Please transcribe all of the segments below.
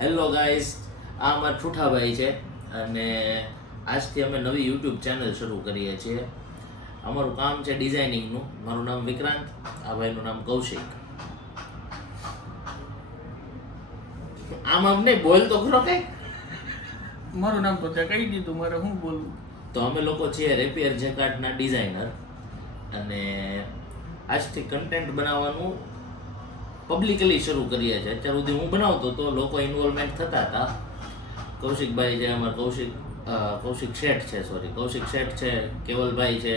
Hello guys, આ અમારા ઠુઠાભાઈ છે અને આજથી અમે નવી યુટ્યુબ ચેનલ શરૂ કરીએ છીએ. અમારું કામ છે ડિઝાઇનિંગનું. મારું નામ વિક્રાંત, આ ભાઈનું નામ કૌશિક. આમ નહીં બોલ તો ખરો કઈ. મારું નામ તો ત્યાં કહી દીધું, મારે શું બોલવું. તો અમે લોકો છીએ રેપિયર જેકાર્ડના ડિઝાઇનર અને આજથી કન્ટેન્ટ બનાવવાનું પબ્લિકલી શરૂ કરીએ છીએ. અત્યાર સુધી હું બનાવતો તો લોકો ઇન્વોલ્વમેન્ટ થતા હતા. કૌશિકભાઈ છે, અમારા કૌશિક શેઠ છે, કૌશિક શેઠ છે, કેવલભાઈ છે,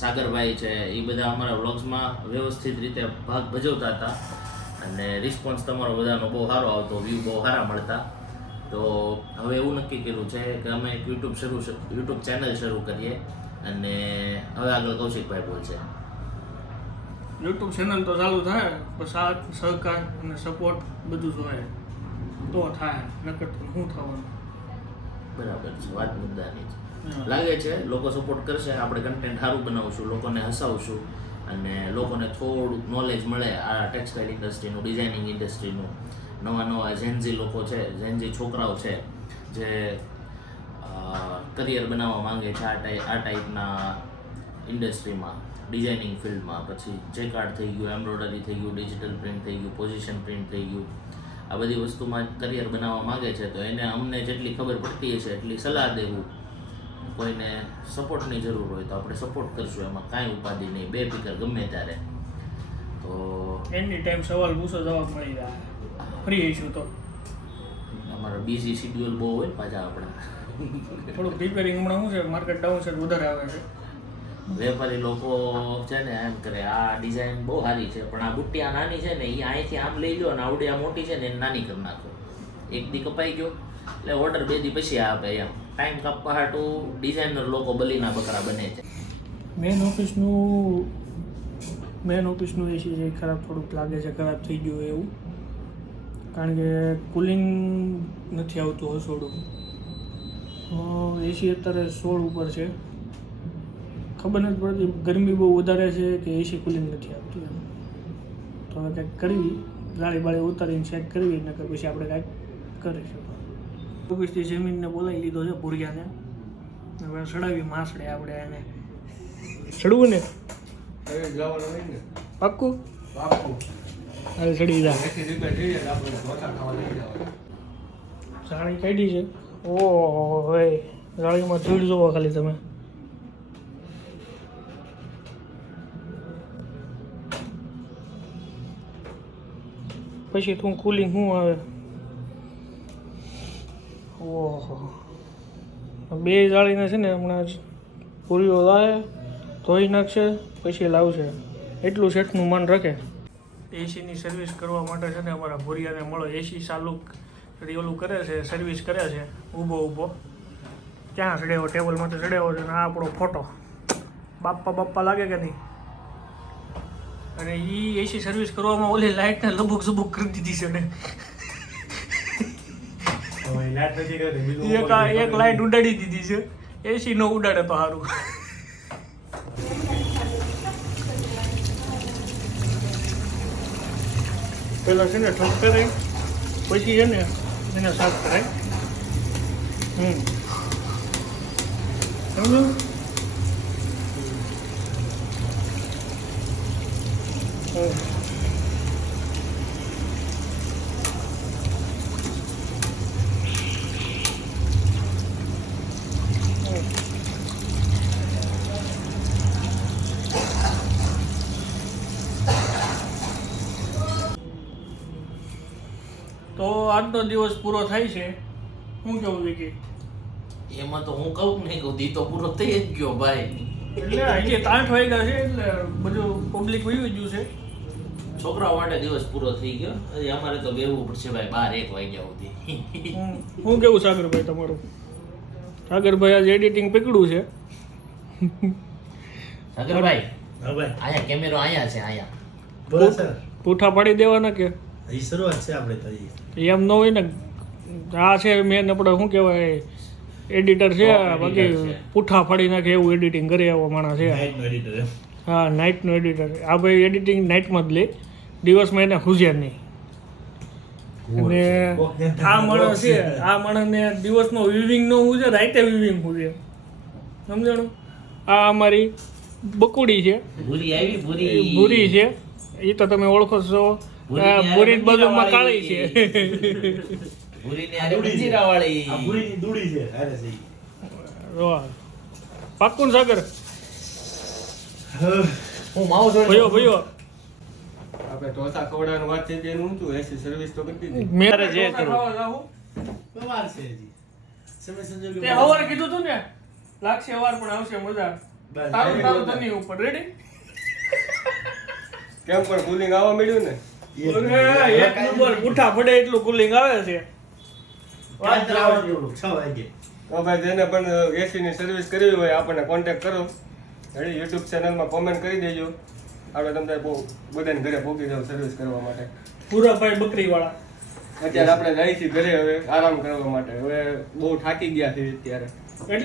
સાગરભાઈ છે, એ બધા અમારા વ્લોગ્સમાં વ્યવસ્થિત રીતે ભાગ ભજવતા હતા અને રિસ્પોન્સ તમારો બધાનો બહુ સારો આવતો, વ્યૂ બહુ સારા મળતા. તો હવે એવું નક્કી કર્યું છે કે અમે એક યુટ્યુબ ચેનલ શરૂ કરીએ અને હવે આગળ કૌશિકભાઈ બોલશે. યુટ્યુબ ચેનલ તો ચાલુ થાય પણ સાથ સહકાર અને સપોર્ટ બધું જોઈએ તો થાય, નકર તો શું થવાનું. બરાબર છે, વાત મુદ્દાની છે. લાગે છે લોકો સપોર્ટ કરશે, આપણે કન્ટેન્ટ સારું બનાવશું, લોકોને હસાવશું અને લોકોને થોડુંક નોલેજ મળે આ ટેક્સટાઇલ ઇન્ડસ્ટ્રીનું, ડિઝાઇનિંગ ઇન્ડસ્ટ્રીનું. નવા ઝેન્ઝી લોકો છે, ઝેન્ઝી છોકરાઓ છે જે કરિયર બનાવવા માંગે છે આ ટાઈપના ઇન્ડસ્ટ્રીમાં, ડિઝાઇનિંગ ફિલ્ડમાં. પછી જેકાર્ડ થઈ ગયું, એમ્બ્રોઇડરી થઈ ગયું, ડિજિટલ પ્રિન્ટ થઈ ગયું, પોઝિશન પ્રિન્ટ થઈ ગયું. આ બધી વસ્તુમાં કરિયર બનાવવા માંગે છે તો એને અમને જેટલી ખબર પડતી હશે એટલી સલાહ દેવું. કોઈને સપોર્ટની જરૂર હોય તો આપણે સપોર્ટ કરશું, એમાં કાંઈ ઉપાધિ નહીં, બેફિકર ગમે ત્યારે. તો એની ટાઈમ સવાલ પૂછો જવાબ મળી જાય, ફ્રી ઇશ્યુ તો. અમારા બીઝી શિડ્યુલ બહુ હોય પાછા આપણા. થોડુંક રિપેરિંગ હમણાં શું છે, માર્કેટ ડાઉન છે, વધારે આવે છે. વેપારી લોકો છે ને એમ કરે આ ડિઝાઇન બહુ સારી છે પણ આ બુટ્ટી નાની છે ને, એ અહીંથી આમ લઈ લો અને આવડી આ મોટી છે ને એને નાની કરી નાખો. એક દી કપાઈ ગયો એટલે ઓર્ડર 2 દી પછી આપે. એમ ટાઈમ કાપવા હાટું ડિઝાઇનર લોકો બલીના બકરા બને છે. મેન ઓફિસનું એસી છે ખરાબ, થોડુંક લાગે છે ખરાબ થઈ ગયું એવું, કારણ કે કુલિંગ નથી આવતું હસોડું. એસી અત્યારે 16 ઉપર છે, ખબર નથી પડતી ગરમી બહુ વધારે છે કે એસી કુલિંગ નથી આવતું એમ. તો હવે કંઈક કરવી, ગાળી બાળી ઉતારીને ચેક કરવી, નકર પછી આપણે કાંઈક કરીશું. ઓફિસથી જમીનને બોલાવી લીધો છે ભૂરિયાને, હવે ચડાવી માસડે આપણે એને. ચડવું ને પાક્કું હાલ ચડી જા. જાળી કાઢી છે. ઓહો ભાઈ, જાળીમાં ધૂળ જોવો ખાલી તમે. પછી તું કુલિંગ શું આવે. ઓહો, 2 જાળીને છે ને હમણાં જ પૂરીઓ લાવે, ધોઈ નાખશે, પછી લાવશે. એટલું શેઠનું મન રાખે. એસીની સર્વિસ કરવા માટે છે ને અમારા ભૂરિયાને મળો. એસી ચાલુ ઓલું કરે છે, સર્વિસ કરે છે ઊભો. ક્યાં ચડ્યો, ટેબલમાંથી ચડ્યો છે ને આ આપણો ફોટો. બાપ્પા લાગે કે નહીં. અને એ એસી સર્વિસ કરવામાં ઓલી લાઇટને લબુક ઝબુક કરી દીધી છે ને. એક લાઇટ ઉડાડી દીધી છે. એસી નો ઉડાડે તો સારું. પેલા છે ને ઠોક કરાય, પછી છે ને એને સાફ કરાય. સમજો. તો આજનો દિવસ પૂરો થાય છે. શું કેવું વિકી? એમાં તો હું કહું નહીં કહું, દી તો પૂરો થઈ જ ગયો ભાઈ. એટલે હજી 8 વાગ્યા છે એટલે બધું પબ્લિક વહી ગયું છે. છોકરાઓ માટે દિવસ પૂરો થઈ ગયો. હજી અમારે તો બેહવું પડશે ભાઈ 12-1 વાગ્યા સુધી. શું કેવું સાગરભાઈ તમારું? સાગરભાઈ આજે એડિટિંગ પકડ્યું છે. સાગરભાઈ, હા ભાઈ, અહીંયા કેમેરો અહીંયા છે, અહીંયા બોલો સર. પૂઠા પાડી દેવાના કે હજી શરૂઆત છે આપણે તો હજી. એમ ન હોય ને. આ છે મેન આપણે શું કહેવાય, એડિટર છે, બાકી પૂઠા ફાડી નાખે એવું એડિટિંગ કરે એવો માણસ છે. નાઇટનો એડિટર એમ. હા, નાઇટનો એડિટર. આ ભાઈ એડિટિંગ નાઇટમાં જ લે, દિવસમાં એને ખૂજે નહીં. અને આ માણસ છે આ માણસને દિવસમાં વિવિંગ નો હું છે રાતે વિવિંગ હું છે સમજાણું. આ અમારી બકુડી છે, ભૂરી આવી ભૂરી છે, એ તો તમે ઓળખો છો. ભૂરી બાજુમાં કાળી છે. ભૂરીની આરે મંજીરાવાળી. આ પૂરીની દૂડી છે અરે સહી. વાહ. પાક્કું ને સાગર હું માવો જોડે ભયો ભયો આપણે ઢોસા ખવડાવવાનું વાત થઈ ગઈ એનું શું એસી સર્વિસ તો કરી દીધી. મેં જે કરું વાર છે હજી સમય સંજોગે તે હવારે કીધું તું ને લાગશે વાર પણ આવશે મજા. તારું તારું તની ઉપર રેડી. કેમ પણ કુલિંગ આવવા મળ્યું ને. એક નંબર ઉઠા પડે એટલું કુલિંગ આવે છે. પાંચ રાવણ જેવડું 6 વાગે. તો ભાઈ જેને પણ એસી ની સર્વિસ કરવી હોય આપણને કોન્ટેક્ટ કરો. રેડી યુટ્યુબ ચેનલમાં કોમેન્ટ કરી દેજો. આપણે તમને બધાને ઘરે પહોંચી જાવ સર્વિસ કરવા માટે. પૂરા ભાઈ બકરી વાળા. અત્યારે આપણે જઈએ છીએ ઘરે હવે આરામ કરવા માટે. હવે બહુ થાકી ગયા છીએ અત્યારે. એટલે